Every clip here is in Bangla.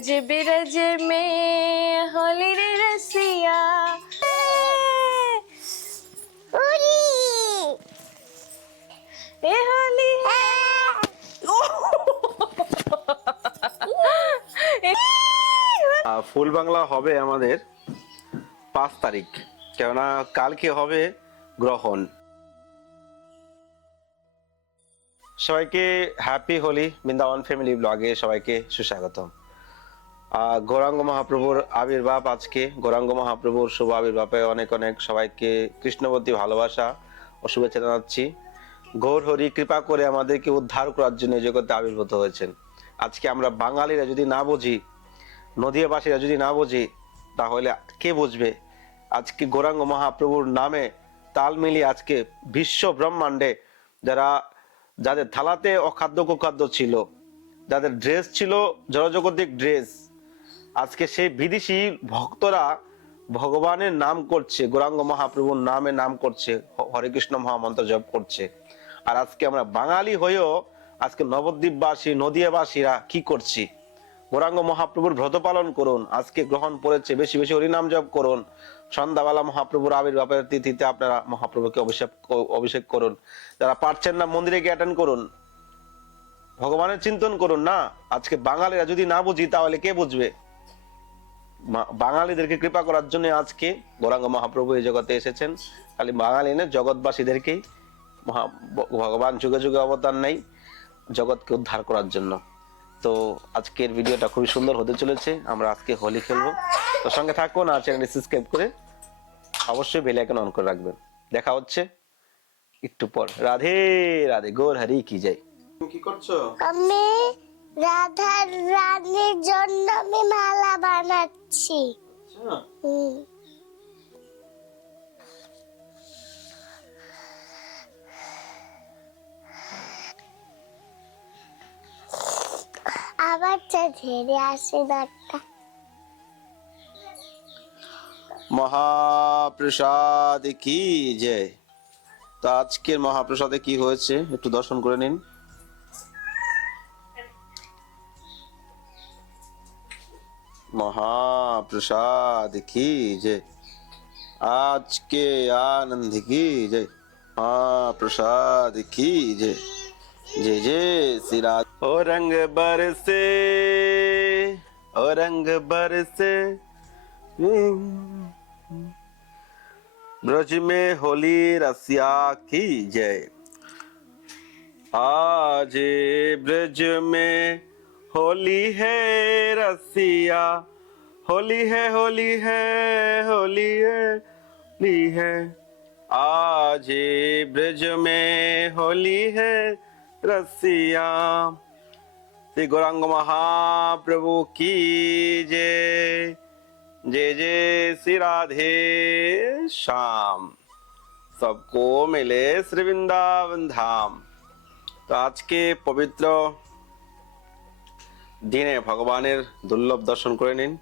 आज बिरज में होली रे रसिया ए होली ফুল বাংলা হবে আমাদের 5 তারিখ, কেননা কালকে হবে গ্রহণ। সবাইকে হ্যাপি হোলি বৃন্দাবন ফ্যামিলি ব্লগে সবাইকে সুস্বাগতম। গৌরাঙ্গ মহাপ্রভুর আবির্ভাব আজকে। গৌরাঙ্গ মহাপ্রভুর শুভ আবির্ভাবে অনেক অনেক সবাইকে কৃষ্ণবতী ভালোবাসা ও শুভেচ্ছা জানাচ্ছি। গৌর হরি কৃপা করে আমাদেরকে উদ্ধার করার জন্য এই জগতে আবির্ভূত হয়েছেন। আজকে আমরা বাঙালিরা যদি না বুঝি, নদীয়াবাসীরা যদি না বুঝি, তাহলে কে বুঝবে? আজকে গৌরাঙ্গ মহাপ্রভুর নামে তাল মিলিয়ে আজকে বিশ্ব ব্রহ্মাণ্ডে যাদের থালাতে অখাদ্য কুখাদ্য ছিল, যাদের ড্রেস ছিল জড়জগতিক ড্রেস, আজকে সেই বিদেশি ভক্তরা ভগবানের নাম করছে, গৌরাঙ্গ মহাপ্রভুর নামে নাম করছে, হরে কৃষ্ণ মহামন্ত্র জপ করছে। আর আজকে আমরা বাঙালি হয়েও আজকে নবদ্বীপবাসী নদীয়াবাসীরা কি করছি? গৌরাঙ্গ মহাপ্রভুর ব্রত পালন করুন। আজকে গ্রহণ পড়েছে, বেশি বেশি হরিনাম জপ করুন। সন্ধ্যাবেলা মহাপ্রভুর আবির্ভাবের তিথিতে আপনারা মহাপ্রভুকে অভিষেক করুন। যারা পারছেন না মন্দিরে গিয়ে অ্যাটেন্ড করুন, ভগবানের চিন্তন করুন। না, আজকে বাঙালিরা যদি না বুঝি তাহলে কে বুঝবে? বাঙালিদেরকে কৃপা করার জন্য আজকে গৌরাঙ্গ মহাপ্রভু এই জগতে এসেছেন। খালি বাঙালি না, জগৎবাসীদেরকেই ভগবান যুগে যুগে অবদান নেই জগৎকে উদ্ধার করার জন্য। তো আজকের ভিডিওটা খুবই সুন্দর হতে চলেছে। আমরা আজকে হোলি খেলবো, তো সঙ্গে থাকুন। আর চ্যানেলটি সাবস্ক্রাইব করে অবশ্যই বেল আইকন অন করে রাখবেন। দেখা হচ্ছে একটু পর। রাধে রাধে, গৌর হরি কি জয়। কি করছো? আমি রাধা রানীর জন্য আমি মালা বানাচ্ছি। আবার ঝেড়ে আসে একটা মহাপ্রসাদ কি জয়। তো আজকের মহাপ্রসাদে কি হয়েছে একটু দর্শন করে নিন। महाप्रसाद की जय, आज के आनंद की जय, महाप्रसाद की जय, जय जय श्री राधे। ओ रंग बरसे, ओ रंग बरसे, ब्रज में होली रसिया की जय। आज ब्रज में होली है रसिया, होली है होली है होली है होली है। आज ब्रज में होली है रसिया। श्री गौरांग महाप्रभु की जय, जय जय श्री राधे श्याम। सबको मिले श्री वृंदावन धाम। तो आज के पवित्र দিনে ভগবানের দুর্লভ দর্শন করে নিন।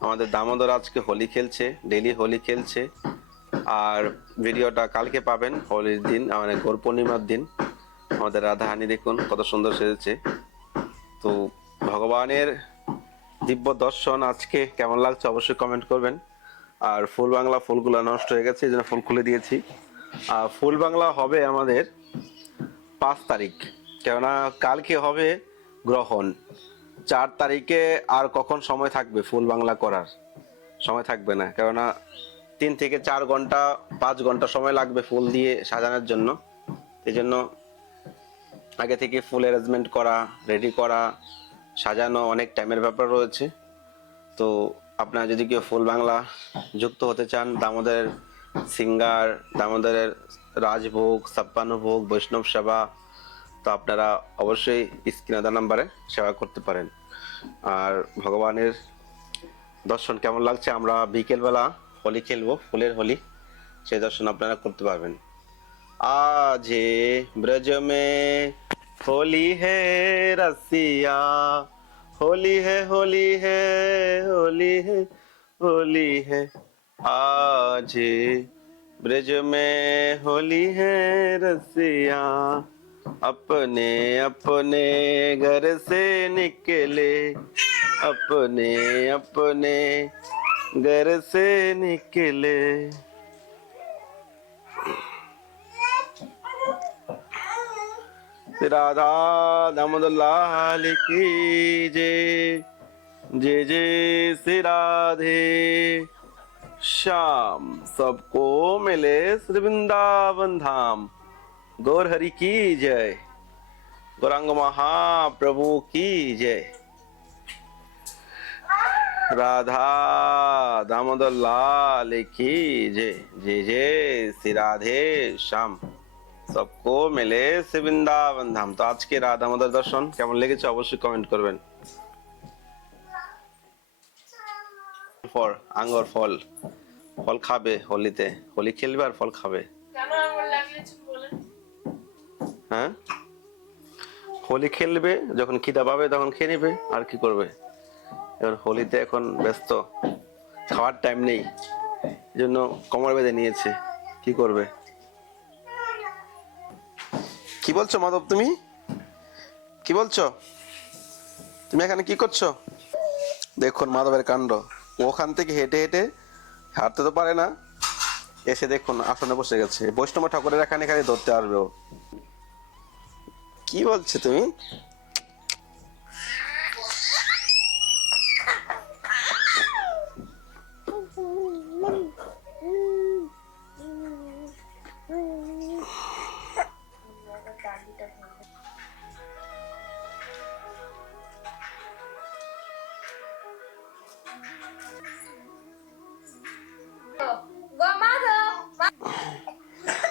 আমাদের দামোদর আজকে হোলি খেলছে, ডেইলি হোলি খেলছে। আর ভিডিওটা কালকে পাবেন, হোলির দিন, মানে গৌর পূর্ণিমার দিন। আমাদের রাধাহানি দেখুন কত সুন্দর সেজেছে। তো ভগবানের দিব্য দর্শন আজকে কেমন লাগছে অবশ্যই কমেন্ট করবেন। আর ফুল বাংলা ফুলগুলো নষ্ট হয়ে গেছে, এই জন্য ফুল খুলে দিয়েছি। আর ফুল বাংলা হবে আমাদের 5 তারিখ, কেননা কালকে হবে গ্রহণ। 4 তারিখে আর কখন সময় থাকবে ফুল বাংলা করার? সময় থাকবে না, কেননা 3 থেকে 4 ঘন্টা 5 ঘন্টা সময় লাগবে ফুল দিয়ে সাজানোর জন্য। এই জন্য আগে থেকে ফুল অ্যারেঞ্জমেন্ট করা, রেডি করা, সাজানো অনেক টাইমের ব্যাপার রয়েছে। তো আপনারা যদি কেউ ফুল বাংলা যুক্ত হতে চান, দামোদরের সিঙ্গার, দামোদরের রাজভোগ, ছাপ্পান্নভোগ, বৈষ্ণব সেবা, তো আপনারা অবশ্যই স্ক্রিনে দেওয়া নাম্বারে সেবা করতে পারেন। আর ভগবানের দর্শন কেমন লাগছে? আমরা বিকেলবেলা হোলি খেলবো, ফুলের হোলি, সেই দর্শন আপনারা করতে পারবেন। আজ ব্রজ মে হোলি হে রসিয়া, होली है होली है होली है होली है। आज ब्रज में होली है रसिया, अपने अपने घर से निकले अपने अपने घर से निकले। राधा दामोदर लाल की जय, जय जय श्री राधे श्याम। सबको मिले श्री वृंदावन धाम। गौर हरि की जय, गौरांग महाप्रभु की जय। राधा दामोदर लाल की जय, जय जय श्री राधे श्याम। सबको मिले শ্রী বৃন্দাবন ধাম। তো আজকে রাধা দামোদর দর্শন কেমন লেগেছে অবশ্যই কমেন্ট করবেন। ফল আঙ্গুর ফল, ফল খাবে হোলিতে, হোলি খেলবে আর ফল খাবে। কেন আঙুর লাগিয়েছেন বলেন? হ্যাঁ, হোলি খেলবে, যখন খিদা পাবে তখন খেয়ে নেবে, আর কি করবে। এবার হোলিতে এখন ব্যস্ত, খাওয়ার টাইম নেই, এই জন্য কোমর বেঁধে নিয়েছে, কি করবে। কি বলছো মাধব, তুমি কি বলছো? তুমি এখানে কি করছো? দেখুন মাধবের কাণ্ড, ওখান থেকে হেঁটে হেঁটে, হাঁটতে তো পারে না, এসে দেখুন আসনে বসে গেছে। বৈষ্ণব ঠাকুরের এখানে খালি ধরতে আসবে ও। কি বলছো তুমি?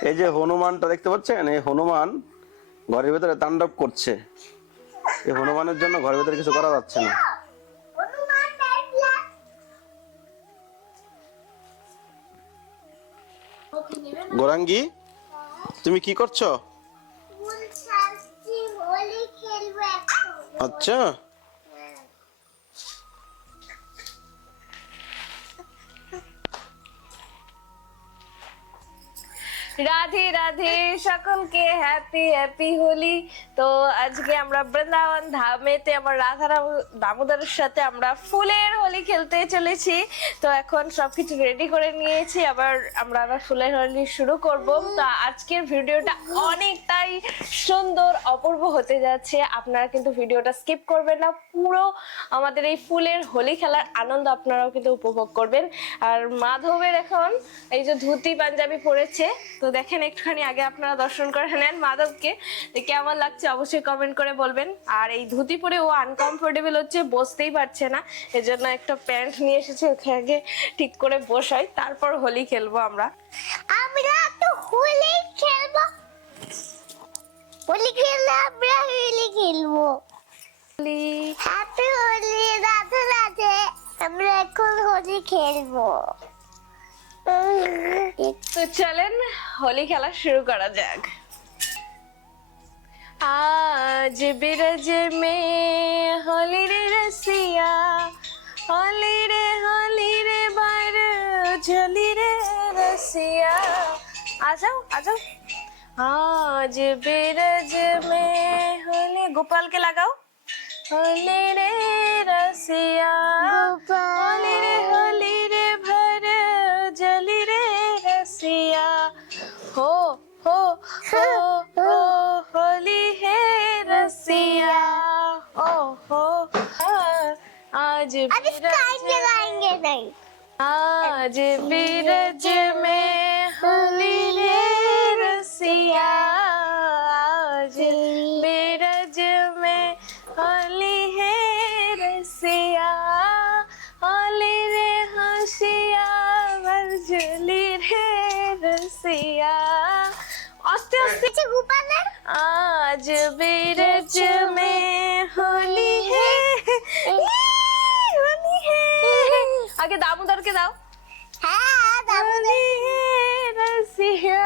এই যে হনুমানটা দেখতে পাচ্ছেন, এই হনুমান ঘরের ভেতরে তাণ্ডব করছে। এই হনুমানের জন্য ঘরের ভেতরে কিছু করা যাচ্ছে না। গোরাঙ্গি, তুমি কি করছো? আচ্ছা, রাধে রাধে, সকলকে হ্যাপি হ্যাপি হোলি। তো আজকে আমরা বৃন্দাবন ধামেতে আমার রাধা দামোদরের সাথে আমরা ফুলের হোলি খেলতে চলেছি। তো এখন সবকিছু রেডি করে নিয়েছি, আবার ফুলের হোলি শুরু করব। তো আজকের ভিডিওটা অনেকটাই সুন্দর অপূর্ব হতে যাচ্ছে, আপনারা কিন্তু ভিডিওটা স্কিপ করবেন না, পুরো আমাদের এই ফুলের হোলি খেলার আনন্দ আপনারাও কিন্তু উপভোগ করবেন। আর মাধবের এখন এই যে ধুতি পাঞ্জাবি পরেছে, তো দেখেন একটুখানি আগে আপনারা দর্শন করে নেন মাধবকে, কেমন লাগছে অবশ্যই কমেন্ট করে বলবেন। আর এই ধুতি পরে ও আনকমফোর্টেবল হচ্ছে, বসতেই পারছে না, এজন্য একটা প্যান্ট নিয়ে এসেছে, ওকে আগে ঠিক করে বসাই, তারপর হোলি খেলবো আমরা। আমরা তো হোলি খেলবো, হোলি খেললে আমরা হোলি খেলবো। হ্যাপি হোলি, রাধে রাধে। আমরা এখন হোলি খেলবো। তো চলেন হোলি খেলা শুরু করা যাক। आज बिरज में होली रे रसिया, होली रे बार झोली रे रसिया। आ जाओ। आज बिरज में होली, गोपाल के लगाओ। होली रे रसिया, होली रे भर झोली रे रसिया। हो होली है रसिया। ओ हो आज लगाएंगे नहीं। आज बिरज में होली रे रसिया, आज बिरज में होली है रसिया। होली रे हसिया, बरजली रे रसिया। आस्ते आस्ते गोपाल, आज बिरज में होली है, होली है। आगे दामोदर के दाओ। होली है रसिया,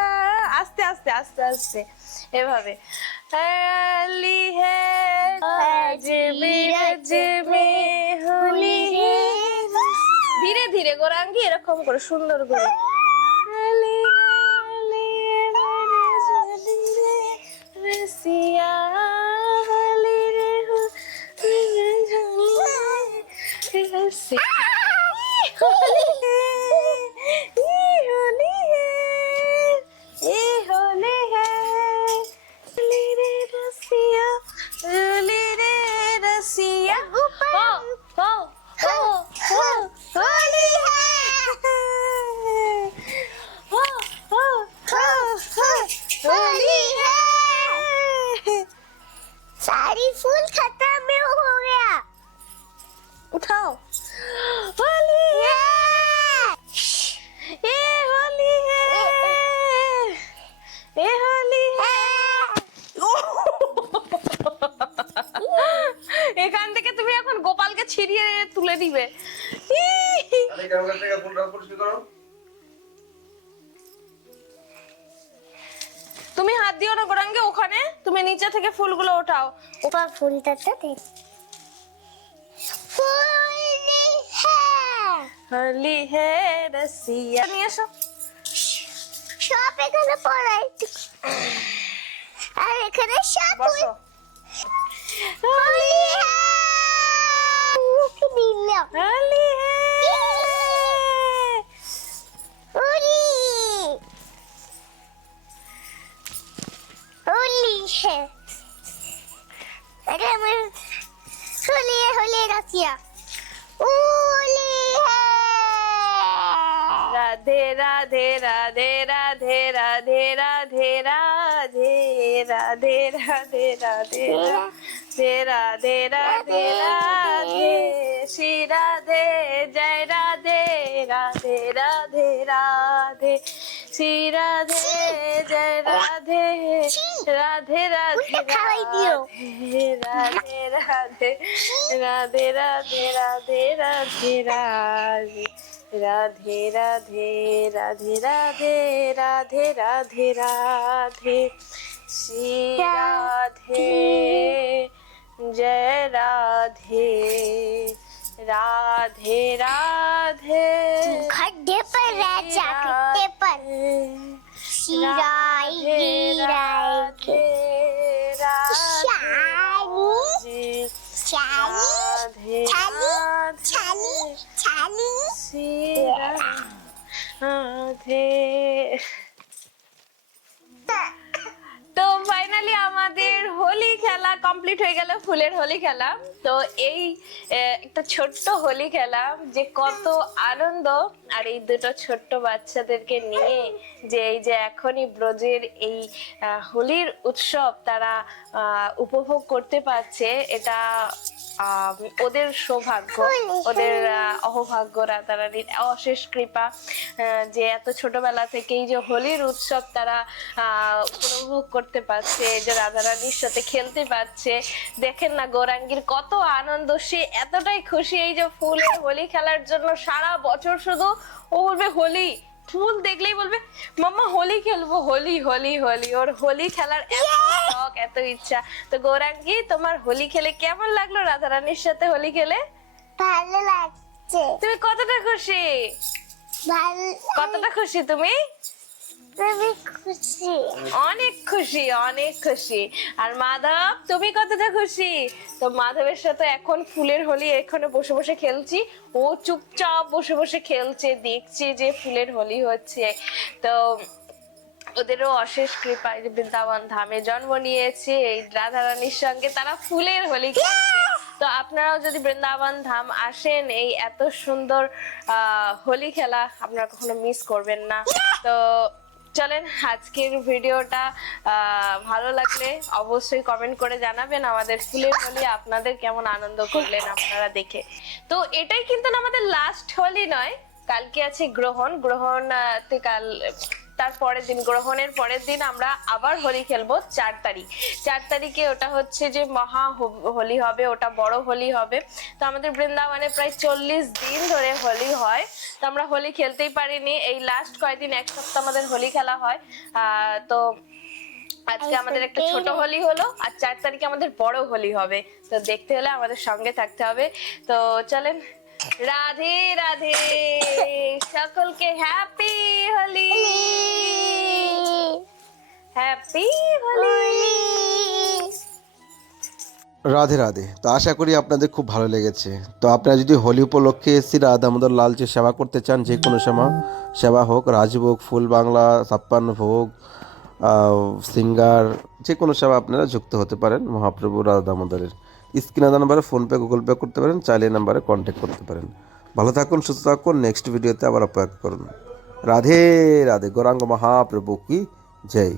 आस्ते आस्ते आस्ते आस्ते এভাবে। होली है आज बिरज में होली है, ধীরে ধীরে গোরাঙ্গি, এরকম করে সুন্দর করে। होली रसिया, होली रे से होली है, ये होली है, होली रे रसिया, होली रे रसिया, हो हो हो हो होली है, हो हो हो हो होली है। सारी फूल खत्म हो गया। उठाओ, होली है, ये होली है, ये होली है। এখান থেকে তুমি এখন গোপালকে ছিড়িয়ে তুলে দিবে। তুমি হাত দিও না গোরাঙ্গে, ওখানে তুমি নিচে থেকে ফুলগুলো ওঠাও। ऊपर फूलটা তো দেখ। होली है। होली है रसिया নিয়ে এসো। সব এখানে পড়াই। আর এখানে সব ফুল। বসো। होली है। দিলাম। होली है, होली। होली है। अरे मैं होली है, होली रसिया। होली है। राधे राधे राधे राधे राधे राधे राधे राधे राधे राधे राधे राधे राधे राधे श्री राधे जय राधे राधे राधे राधे श्री राधे जय राधे राधे राधे उल्टा खावाई दियो। राधे राधे राधे राधे राधे राधे राधे राधे राधे राधे राधे राधे राधे राधे श्री राधे जय राधे राधे राधे खड्डे पर रह जा, खड्डे पर शिराई गिराई के शानी छाली छाली छाली छाली রাধে। তো ফাইনালি আমাদের হোলি খেলা কমপ্লিট হয়ে গেল, ফুলের হোলি খেলা। তো এই একটা ছোট্ট হোলি খেলা যে কত আনন্দ, আর এই দুটো ছোট্ট বাচ্চাদেরকে নিয়ে যে এই যে এখনই ব্রজের এই হোলির উৎসব তারা উপভোগ করতে পারছে, এটা ওদের সৌভাগ্য, ওদের অহভাগ্যরা তারা অশেষ কৃপা যে এত ছোটবেলা থেকেই যে হোলির উৎসব তারা উপভোগ করতে পারছে, যে রাধারানীর সাথে খেলতে পারছে। দেখেন না গৌরাঙ্গীর কত আনন্দ, সে এতটাই খুশি এই যে ফুলের হোলি খেলার জন্য। সারা বছর শুধু ও বলবে হোলি, ফুল দেখলেই বলবে মাম্মা হোলি খেলবো, হোলি হোলি হোলি, ওর হোলি খেলার এত শখ, এত ইচ্ছা। তো গৌরাঙ্গী, তোমার হোলি খেলে কেমন লাগলো? রাধারানীর সাথে হোলি খেলে ভালো লাগছে। তুমি কতটা খুশি? ভালো কতটা খুশি তুমি? আমি খুশি। অনেক খুশি, অনেক খুশি। আর মাধব, তুমি কতটা খুশি? তো মাধবের সাথে এখন ফুলের হোলি এখানে বসে বসে খেলছি, ও চুপচাপ বসে বসে খেলছে, দেখছে যে ফুলের হোলি হচ্ছে। তো ওদেরও অশেষ কৃপায় যে বৃন্দাবন ধামে জন্ম নিয়েছে, এই রাধারানীর সঙ্গে তারা ফুলের হোলি খেলছে। তো আপনারাও যদি বৃন্দাবন ধাম আসেন, এই এত সুন্দর হোলি খেলা আপনারা কখনো মিস করবেন না। তো চলেন, আজকের ভিডিওটা ভালো লাগলে অবশ্যই কমেন্ট করে জানাবেন আমাদের ফুলের হোলি আপনাদের কেমন আনন্দ করলেন আপনারা দেখে। তো এটাই কিন্তু আমাদের লাস্ট হোলি নয়, কালকে আছে গ্রহণ। গ্রহণ কাল তার পরের দিন, গ্রহণের পরের দিন আমরা আবার হোলি খেলবো 4 তারিখ। 4 তারিখে ওটা হচ্ছে যে মহা হোলি হবে, ওটা বড় হোলি হবে। তো আমাদের বৃন্দাবনে প্রায় 40 দিন ধরে হোলি হয়, তো আমরা হোলি খেলতেই পারিনি। এই লাস্ট কয়েকদিন, এক সপ্তাহ আমাদের হোলি খেলা হয়। তো আজকে আমাদের একটা ছোট হোলি হলো, আর 4 তারিখে আমাদের বড় হোলি হবে। তো দেখতে হলে আমাদের সঙ্গে থাকতে হবে। তো চলেন, রাধে রাধে, সকলকে হ্যাপি হোলি, হ্যাপি হোলি। রাধে রাধে। তো আশা করি আপনাদের খুব ভালো লেগেছে। তো আপনারা যদি হোলি উপলক্ষে এসে রাধা দামোদর লালচে সেবা করতে চান, যে কোনো সেবা হোক, রাজভোগ, ফুল বাংলা, ছাপ্পান্ন ভোগ, সিঙ্গার, যে কোনো সেবা আপনারা যুক্ত হতে পারেন মহাপ্রভু রাধা দামোদরের। স্ক্রিনে দেওয়া নাম্বারে ফোনপে, গুগল পে করতে পারেন, চাইলে এই নাম্বারে কন্ট্যাক্ট করতে পারেন। ভালো থাকুন, সুস্থ থাকুন, নেক্সট ভিডিওতে আবার অপেক্ষা করুন। রাধে রাধে। গৌরাঙ্গ মহাপ্রভু কি জয়।